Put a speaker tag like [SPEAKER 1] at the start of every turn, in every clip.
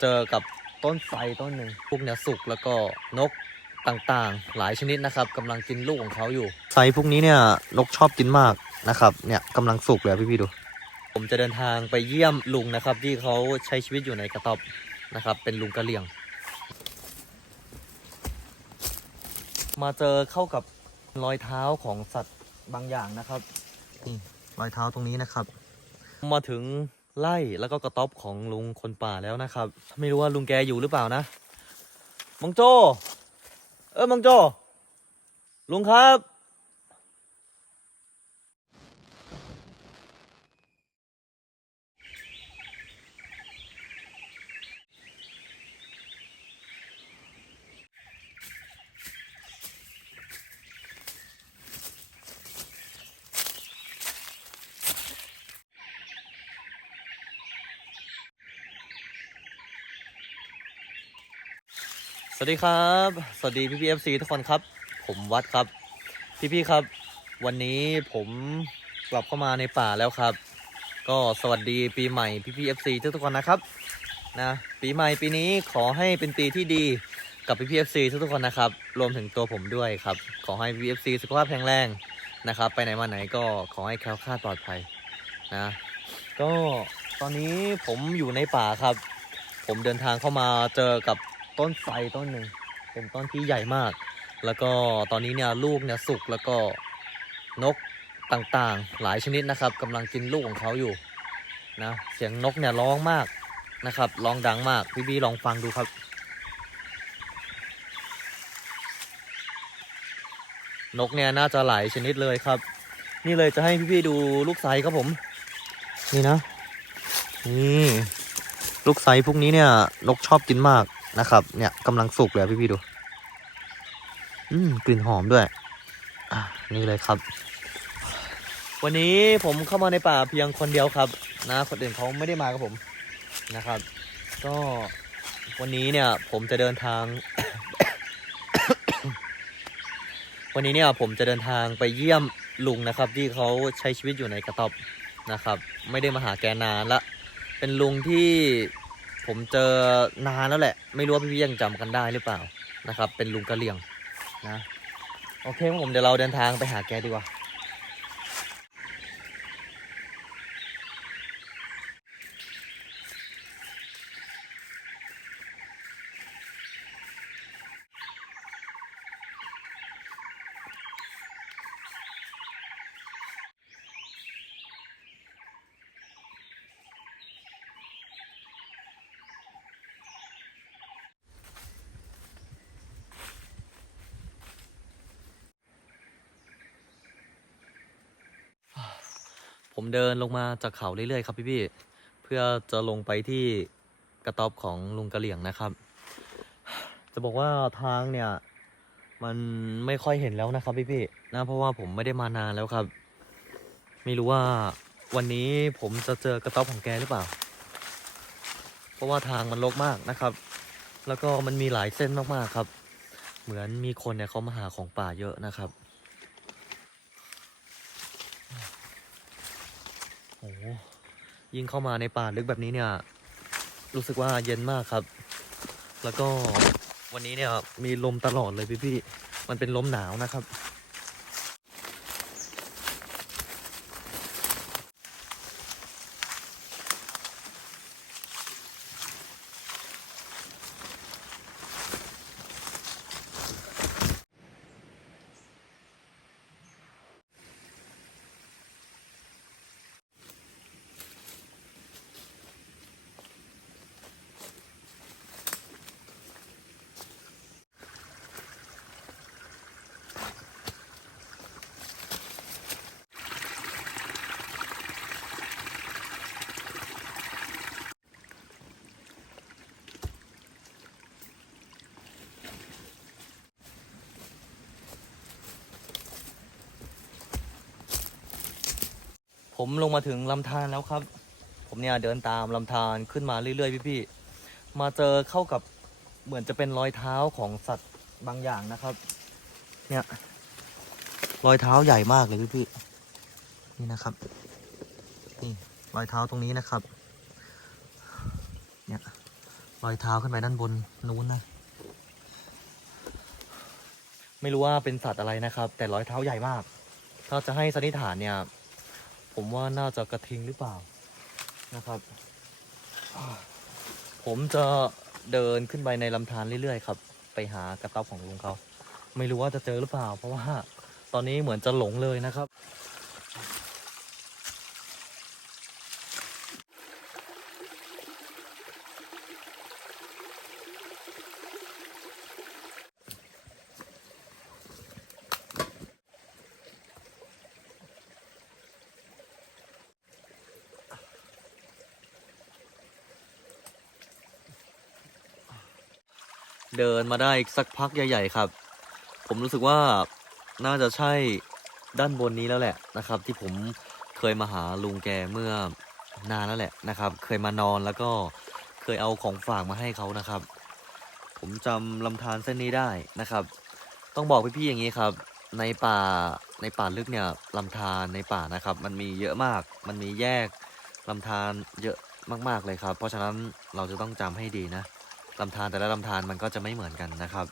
[SPEAKER 1] เจอกับต้นไทรต้นหนึ่งพวกเนี้ยสุกแล้วก็นกต่างๆ หลายชนิดนะครับกำลังกินลูกของเขาอยู่ไทรพวกนี้เนี่ยนกชอบกินมากนะครับ เนี่ยกำลังสุกเลยพี่ๆดู ผมจะเดินทางไปเยี่ยมลุงนะครับ ที่เขาใช้ชีวิตอยู่ในกระต๊อบนะครับ เป็นลุงกะเหลี่ยง มาเจอเข้ากับรอยเท้าของสัตว์บางอย่างนะครับนี่รอยเท้าตรงนี้นะครับ มาถึง ไล่แล้วก็กระต๊อบของลุงคนป่าแล้วนะครับ ไม่รู้ว่าลุงแกอยู่หรือเปล่านะมังโจ เออมังโจ ลุงครับ สวัสดีครับ สวัสดีพี่พีเอฟซีทุกคนครับ ผมวัดครับ พี่พี่ครับ วันนี้ผมกลับเข้ามาในป่าแล้วครับ ก็สวัสดีปีใหม่พี่พีเอฟซีทุกๆคนนะครับนะปีใหม่ปีนี้ขอให้เป็นปีที่ดีกับพี่พีเอฟซีทุกๆคนนะครับ รวมถึงตัวผมด้วยครับ ขอให้พี่พีเอฟซีสุขภาพแข็งแรงนะครับ ไปไหนมาไหนก็ขอให้แคล้วคลาดปลอดภัยนะ ก็ตอนนี้ผมอยู่ในป่าครับ ผมเดินทางเข้ามาเจอกับ ต้นไทรต้นหนึ่งเป็นต้นที่ใหญ่มาก แล้วก็ตอนนี้เนี่ยลูกเนี่ยสุกแล้วก็นกต่างๆ หลายชนิดนะครับกำลังกินลูกของเขาอยู่นะเสียงนกเนี่ยร้องมากนะครับร้องดังมากพี่บีลองฟังดูครับ นกเนี่ยน่าจะหลายชนิดเลยครับ นี่เลยจะให้พี่ๆดูลูกไซครับผม นี่นะนี่ลูกไซพวกนี้เนี่ยนกชอบกินมาก นะครับ เนี่ยกำลังสุกเลยพี่ๆดู อืมกลิ่นหอมด้วย อะนี่เลยครับ วันนี้ผมเข้ามาในป่าเพียงคนเดียวครับ นะคนอื่นเขาไม่ได้มากับผมนะครับ ก็วันนี้เนี่ย ผมจะเดินทาง วันนี้เนี่ยผมจะเดินทางไปเยี่ยมลุงนะครับ ที่เขาใช้ชีวิตอยู่ในกระต๊อบนะครับ ไม่ได้มาหาแกนานละ เป็นลุงที่ ผมเจอนานแล้วแหละ ไม่รู้ว่าพี่ๆยังจำกันได้หรือเปล่านะครับ เป็นลุงกะเหลี่ยงนะ โอเคผมเดี๋ยวเราเดินทางไปหาแกดีกว่า ผมเดินลงมาจากเขาเรื่อยๆ ครับพี่ๆเพื่อจะลงไปที่กระต๊อบของลุงกระเหลี่ยงนะครับ จะบอกว่าทางเนี่ยมันไม่ค่อยเห็นแล้วนะครับพี่ๆนะเพราะว่าผมไม่ได้มานานแล้วครับ ไม่รู้ว่าวันนี้ผมจะเจอกระต๊อบของแกหรือเปล่า เพราะว่าทางมันรกมากนะครับ แล้วก็มันมีหลายเส้นมากๆครับ เหมือนมีคนเนี่ยเขามาหาของป่าเยอะนะครับ โอ้โห ยิ่งเข้ามาในป่าลึกแบบนี้เนี่ย รู้สึกว่าเย็นมากครับ แล้วก็วันนี้เนี่ยมีลมตลอดเลยพี่พี่ๆมันเป็นลมหนาวนะครับ ผมลงมาถึงลำธารแล้วครับ ผมเนี่ยเดินตามลำธารขึ้นมาเรื่อยๆพี่ๆมาเจอเข้ากับเหมือนจะเป็นรอยเท้าของสัตว์บางอย่างนะครับ เนี่ยรอยเท้าใหญ่มากเลยพี่ๆนี่นะครับนี่รอยเท้าตรงนี้นะครับ เนี่ยรอยเท้าขึ้นไปด้านบนนู้นนะไม่รู้ว่าเป็นสัตว์อะไรนะครับ แต่รอยเท้าใหญ่มาก ถ้าจะให้สันนิษฐานเนี่ย ผมว่าน่าจะกระทิงหรือเปล่านะครับ ผมจะเดินขึ้นไปในลำธารเรื่อยๆครับไปหากระต๊อบของลุงเขา ไม่รู้ว่าจะเจอหรือเปล่า เพราะว่าตอนนี้เหมือนจะหลงเลยนะครับ เดินมาได้สักพักใหญ่ ๆ ครับ ผมรู้สึกว่าน่าจะใช่ด้านบนนี้แล้วแหละนะครับ ที่ผมเคยมาหาลุงแกเมื่อนานแล้วแหละนะครับ เคยมานอนแล้วก็เคยเอาของฝากมาให้เขานะครับ ผมจำลำธารเส้นนี้ได้นะครับ ต้องบอกพี่ๆอย่างนี้ครับ ในป่าในป่าลึกเนี่ยลำธารในป่านะครับ มันมีเยอะมาก มันมีแยกลำธารเยอะมากๆเลยครับ เพราะฉะนั้นเราจะต้องจำให้ดีนะ ลำธารแต่ละลำธารมันก็จะไม่เหมือนกันนะครับ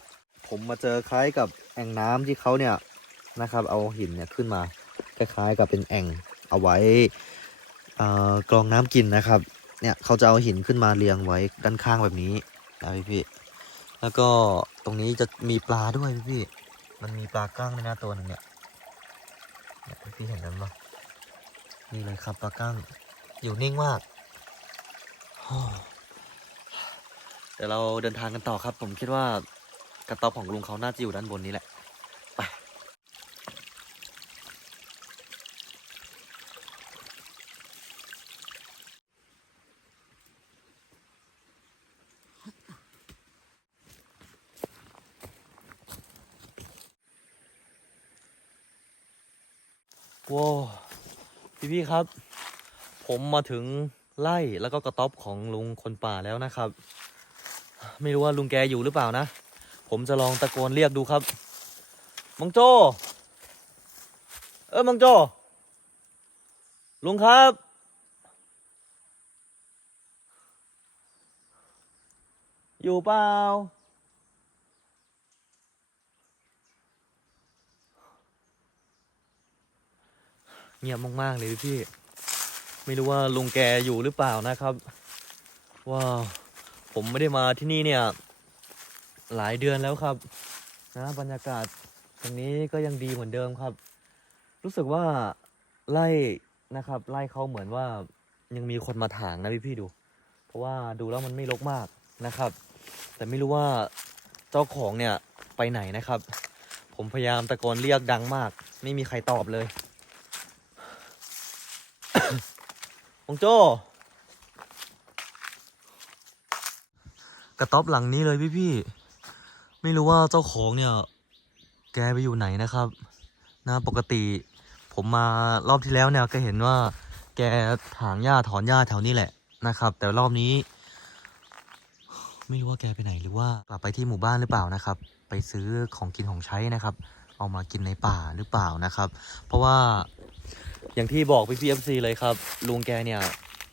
[SPEAKER 1] ผมมาเจอคล้ายกับแอ่งน้ำที่เขาเนี่ยนะครับ เอาหินเนี่ยขึ้นมาคล้ายๆกับเป็นแอ่งเอาไว้อ่อกรองน้ำกินนะครับ เนี่ยเขาจะเอาหินขึ้นมาเรียงไว้ด้านข้างแบบนี้นะพี่พี่ๆแล้วก็ตรงนี้จะมีปลาด้วยพี่พี่ๆมันมีปลากั้งด้วยนะตัวหนึ่งเนี่ยพี่พี่ๆเห็นนั้นปะนี่เลยครับปลากั้งอยู่นิ่งมาก เดี๋ยวเราเดินทางกันต่อครับ ผมคิดว่ากระต๊อบของลุงเขาน่าจะอยู่ด้านบนนี้แหละไปว้าวพี่พี่ครับ ผมมาถึงไร่แล้วก็กระต๊อบของลุงคนป่าแล้วนะครับ ไม่รู้ว่าลุงแกอยู่หรือเปล่านะ ผมจะลองตะโกนเรียกดูครับ มังโจ เออมังโจ ลุงครับ อยู่เปล่า เงียบมากๆเลยพี่ ไม่รู้ว่าลุงแกอยู่หรือเปล่านะครับ ว้าว ผมไม่ได้มาที่นี่เนี่ย หลายเดือนแล้วครับ นะบรรยากาศตรงนี้ก็ยังดีเหมือนเดิมครับ รู้สึกว่าไล่นะครับ ไล่เขาเหมือนว่ายังมีคนมาถางนะพี่พี่ๆดู เพราะว่าดูแล้วมันไม่รกมากนะครับ แต่ไม่รู้ว่าเจ้าของเนี่ยไปไหนนะครับ ผมพยายามตะโกนเรียกดังมาก ไม่มีใครตอบเลยองโจ กระต๊อบหลังนี้เลยพี่พี่ไม่รู้ว่าเจ้าของเนี่ย แกไปอยู่ไหนนะครับ นะปกติ ผมมารอบที่แล้วเนี่ยก็เห็นว่า แกถางหญ้าถอนหญ้าแถวนี้แหละนะครับ แต่รอบนี้ ไม่รู้ว่าแกไปไหนหรือว่ากลับไปที่หมู่บ้านหรือเปล่านะครับ ไปซื้อของกินของใช้นะครับ เอามากินในป่าหรือเปล่านะครับ เพราะว่าอย่างที่บอกพี่พีเอฟซีเลยครับลุงแกเนี่ย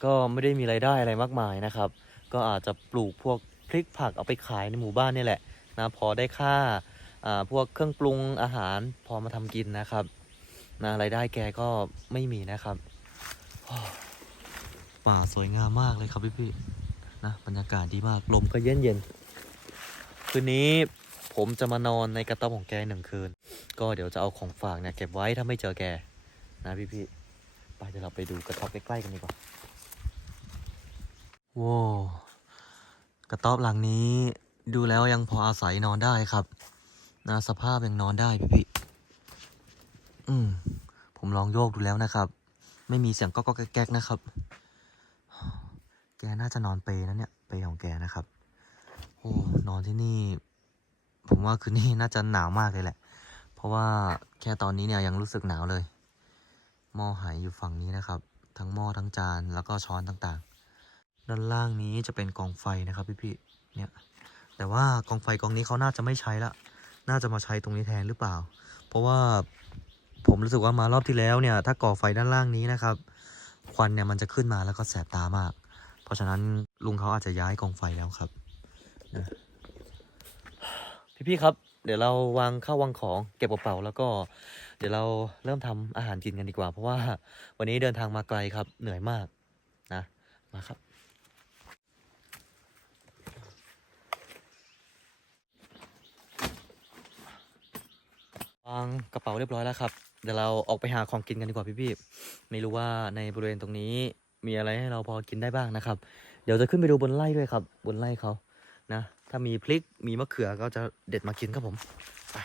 [SPEAKER 1] ก็ไม่ได้มีไรายได้อะไรมากมายนะครับ ก็อาจจะปลูกพวก พริกผักเอาไปขายในหมู่บ้านนี่แหละนะพอได้ค่าอ่าพวกเครื่องปรุงอาหารพอมาทำกินนะครับนะรายได้แกก็ไม่มีนะครับป่าสวยงามมากเลยครับพี่พี่ๆนะบรรยากาศดีมากลมก็เย็นเย็นๆคืนนี้ผมจะมานอนในกระต๊อบของแกหนึ่งคืน ก็เดี๋ยวจะเอาของฝากเนี่ยเก็บไว้ถ้าไม่เจอแกนะพี่พี่ๆไปเดี๋ยวเราไปดูกระต๊อบใกล้ๆกันดีกว่าว้า กระต๊อบหลังนี้ดูแล้วยังพออาศัยนอนได้ครับนะสภาพยังนอนได้พี่พี่อืมผมลองโยกดูแล้วนะครับ ไม่มีเสียงก็ก็แก๊กนะครับ แกน่าจะนอนเปนะเนี่ยเปของแกนะครับ โอ้นอนที่นี่ ผมว่าคืนนี้น่าจะหนาวมากเลยแหละ เพราะว่าแค่ตอนนี้เนี่ยยังรู้สึกหนาวเลยหม้อหายอยู่ฝั่งนี้นะครับ ทั้งหม้อทั้งจานแล้วก็ช้อนต่างๆ ด้านล่างนี้จะเป็นกองไฟนะครับพี่ๆเนี่ยแต่ว่ากองไฟกองนี้เขาน่าจะไม่ใช้ละ น่าจะมาใช้ตรงนี้แทนหรือเปล่า เพราะว่าผมรู้สึกว่ามารอบที่แล้วเนี่ย ถ้าก่อไฟด้านล่างนี้นะครับ ควันเนี่ยมันจะขึ้นมาแล้วก็แสบตามาก เพราะฉะนั้นลุงเขาอาจจะย้ายกองไฟแล้วครับนะพี่ๆครับ เดี๋ยวเราวางข้าววางของเก็บกระเป๋าแล้วก็ เดี๋ยวเราเริ่มทำอาหารกินกันดีกว่า เพราะว่าวันนี้เดินทางมาไกลครับเหนื่อยมากนะมาครับ วางกระเป๋าเรียบร้อยแล้วครับ เดี๋ยวเราออกไปหาของกินกันดีกว่าพี่ๆไม่รู้ว่าในบริเวณตรงนี้มีอะไรให้เราพอกินได้บ้างนะครับ เดี๋ยวจะขึ้นไปดูบนไร่ด้วยครับ บนไร่เขานะ ถ้ามีพริกมีมะเขือก็จะเด็ดมากินครับผมไป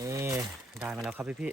[SPEAKER 1] นี่ได้มา แล้วครับพี่พี่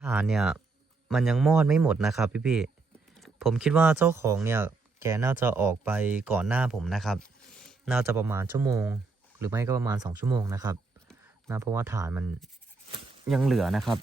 [SPEAKER 1] ฐาหารเนี่ย มันยังมอดไม่หมดนะครับพี่พี่ผมคิดว่าเจ้าของเนี่ย แกน่าจะออกไปก่อนหน้าผมนะครับ น่าจะประมาณชั่วโมง หรือไม่ก็ประมาณสองชั่วโมงนะครับนะเพราะว่าฐานมันยังเหลือนะครับ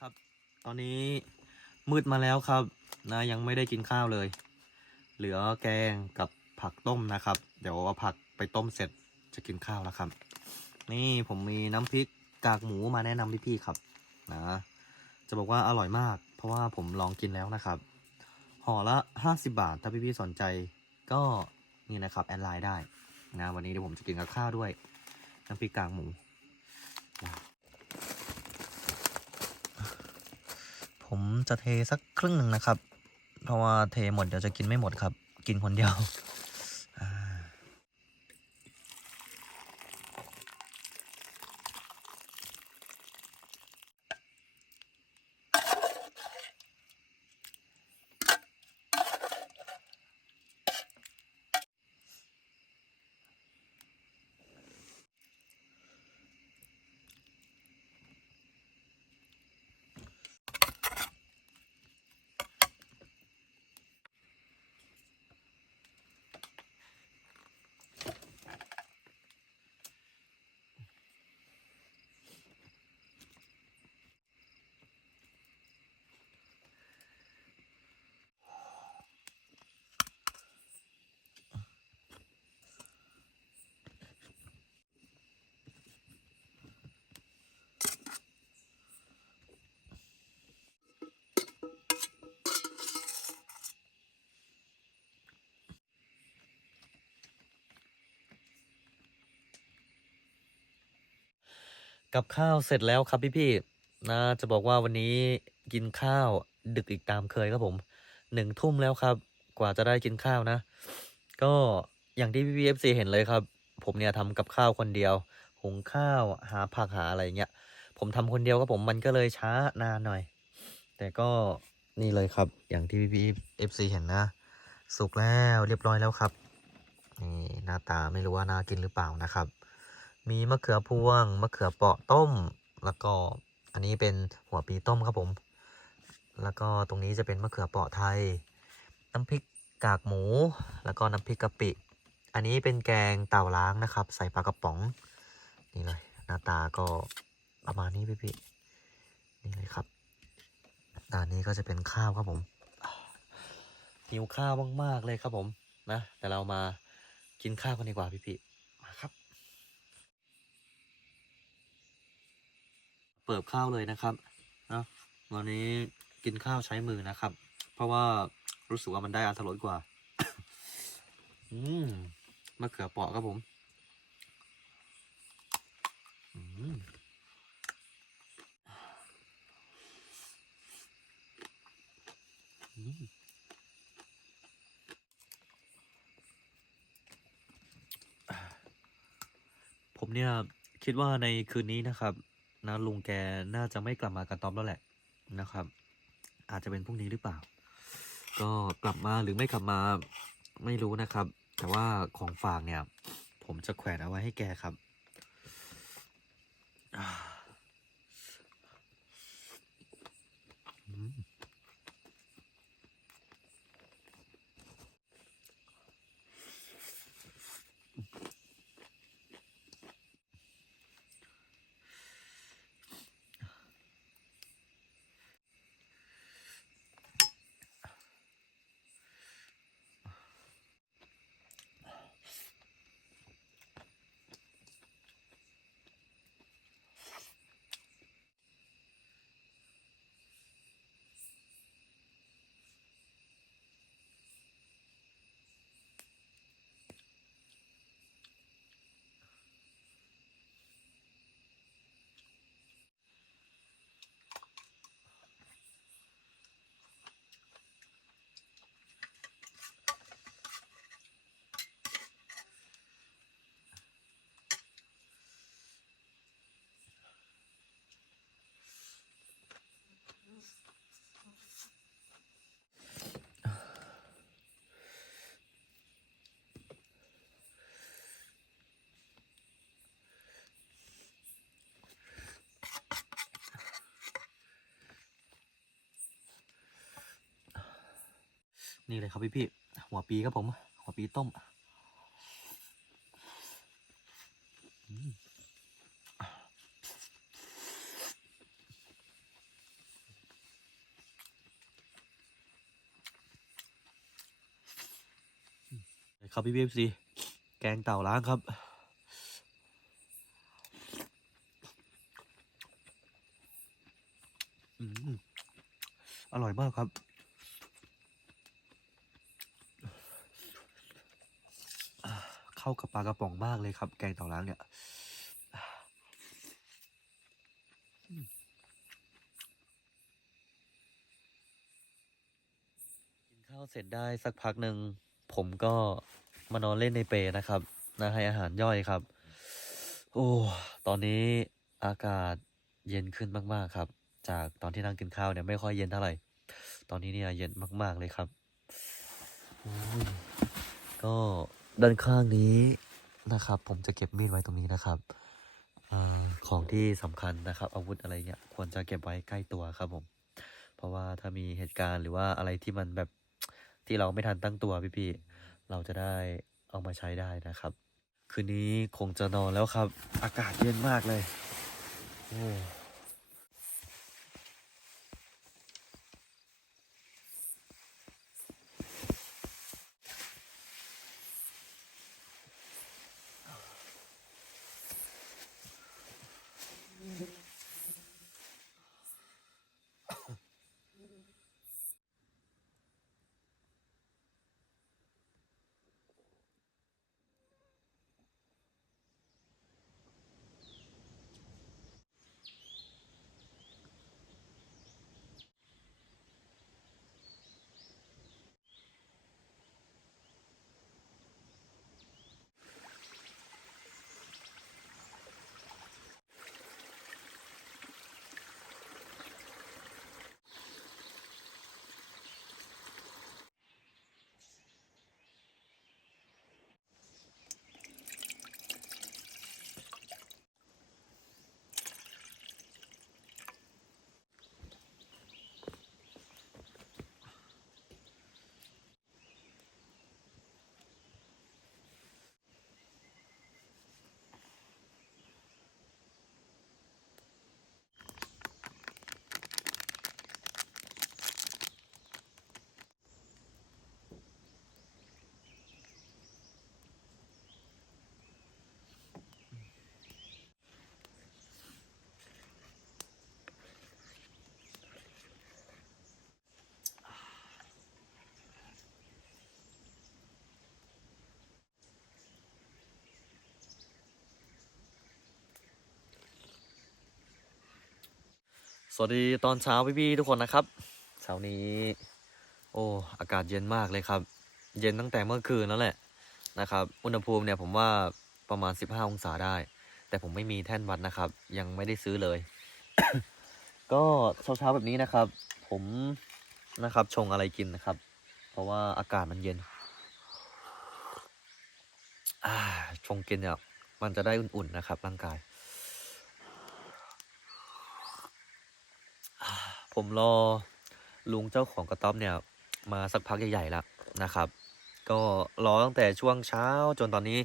[SPEAKER 1] ครับ ตอนนี้มืดมาแล้วครับ นะยังไม่ได้กินข้าวเลย เหลือแกงกับผักต้มนะครับ เดี๋ยวเอาผักไปต้มเสร็จจะกินข้าวแล้วครับ นี่ผมมีน้ำพริกกากหมูมาแนะนำพี่ๆครับ นะ จะบอกว่าอร่อยมาก เพราะว่าผมลองกินแล้วนะครับห่อละ 50 บาท ถ้าพี่ๆสนใจก็นี่นะครับแอดไลน์ได้นะวันนี้เดี๋ยวผมจะกินกับข้าวด้วยน้ำพริกกากหมูนะ ผมจะเทสักครึ่งหนึ่งนะครับ เพราะว่าเทหมดเดี๋ยวจะกินไม่หมดครับ กินคนเดียว กับข้าวเสร็จแล้วครับพี่ๆนะจะบอกว่าวันนี้กินข้าวดึกอีกตามเคยครับผมหนึ่งทุ่มแล้วครับ กว่าจะได้กินข้าวนะ ก็อย่างที่พี่ๆเอฟซีเห็นเลยครับ ผมเนี่ยทำกับข้าวคนเดียว หุงข้าวหาผักหาอะไรเงี้ยผมทำคนเดียวครับผมมันก็เลยช้านานหน่อย แต่ก็นี่เลยครับ อย่างที่พี่ๆเอฟซีเห็นนะ สุกแล้วเรียบร้อยแล้วครับนี่หน้าตาไม่รู้ว่าน่ากินหรือเปล่านะครับ มีมะเขือพวง มะเขือเปราะต้ม แล้วก็อันนี้เป็นหัวปีต้มครับผม แล้วก็ตรงนี้จะเป็นมะเขือเปราะไทย น้ำพริกกากหมู แล้วก็น้ำพริกกะปิ อันนี้เป็นแกงเต่าล้างนะครับ ใส่ปลากระป๋อง นี่เลยหน้าตาก็ประมาณนี้พี่ๆนี่เลยครับด้านนี้ก็จะเป็นข้าวครับผมหิวข้าวมากๆเลยครับผมนะ แต่เรามากินข้าวกันดีกว่าพี่ๆมาครับ เปิบข้าวเลยนะครับนะวันนี้กินข้าวใช้มือนะครับ เพราะว่ารู้สึกว่ามันได้อรรถรสกว่า อืมมะเขือเปราะครับผมอืมอืมผมเนี่ยคิดว่าในคืนนี้นะครับ นะลุงแกน่าจะไม่กลับมากันตอมแล้วแหละนะครับ อาจจะเป็นพรุ่งนี้หรือเปล่า ก็กลับมาหรือไม่กลับมาไม่รู้นะครับ แต่ว่าของฝากเนี่ย ผมจะแขวนเอาไว้ให้แกครับ นี่เลยครับพี่พี่หัวปีครับผม หัวปีต้มครับพี่เบฟสีแกงเต่าล้างครับอร่อยมากครับ เข้ากับปลากระป๋องมากเลยครับ แกงเต่าล้างเนี่ยกินข้าวเสร็จได้สักพักหนึ่งผมก็มานอนเล่นในเปนะครับนะให้อาหารย่อยครับ โอ้ ตอนนี้อากาศเย็นขึ้นมาก ๆ ครับ จากตอนที่นั่งกินข้าวเนี่ยไม่ค่อยเย็นเท่าไหร่ ตอนนี้เนี่ยเย็นมาก ๆ เลยครับโอ้ยก็ ด้านข้างนี้นะครับ ผมจะเก็บมีดไว้ตรงนี้นะครับอของที่สำคัญนะครับ อาวุธอะไรเงี้ยควรจะเก็บไว้ใกล้ตัวครับผม เพราะว่าถ้ามีเหตุการณ์หรือว่าอะไรที่มันแบบที่เราไม่ทันตั้งตัวพี่ๆเราจะได้เอามาใช้ได้นะครับ คืนนี้คงจะนอนแล้วครับ อากาศเย็นมากเลยโอ้ สวัสดีตอนเช้าพี่ๆทุกคนนะครับเช้านี้ โอ้อากาศเย็นมากเลยครับ เย็นตั้งแต่เมื่อคืนแล้วแหละนะครับ อุณหภูมิเนี่ยผมว่าประมาณ 15 องศาได้ แต่ผมไม่มีแท่นวัดนะครับ ยังไม่ได้ซื้อเลย ก็เช้าๆแบบนี้นะครับ ผมนะครับชงอะไรกินนะครับ เพราะว่าอากาศมันเย็นอ่าชงกินเนี่ยมันจะได้อุ่นๆนะครับ ร่างกาย ผมรอลุงเจ้าของกระต๊อบเนี่ย มาสักพักใหญ่ๆแล้วนะครับ ก็รอตั้งแต่ช่วงเช้าจนตอนนี้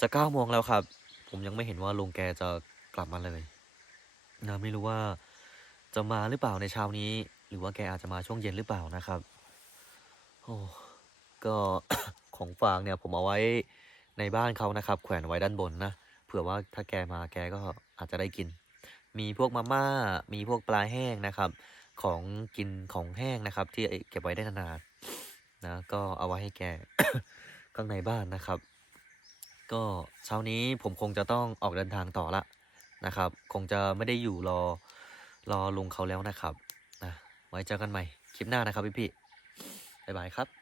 [SPEAKER 1] จะเก้าโมงแล้วครับ ผมยังไม่เห็นว่าลุงแกจะกลับมาเลยนะไม่รู้ว่าจะมาหรือเปล่าในเช้านี้ หรือว่าแกอาจจะมาช่วงเย็นหรือเปล่านะครับโอ้ก็ของฝากเนี่ยผมเอาไว้ในบ้านเขานะครับ แขวนไว้ด้านบนนะเผื่อว่าถ้าแกมาแกก็อาจจะได้กิน มีพวกมาม่ามีพวกปลาแห้งนะครับ ของกินของแห้งนะครับ ที่เก็บไว้ได้นานๆนะก็เอาไว้ให้แกข้างในบ้านนะครับ ก็เช้านี้ผมคงจะต้องออกเดินทางต่อละนะครับ คงจะไม่ได้อยู่รอรอลุงเขาแล้วนะครับนะไว้เจอกันใหม่คลิปหน้านะครับพี่ๆบ๊ายบายครับ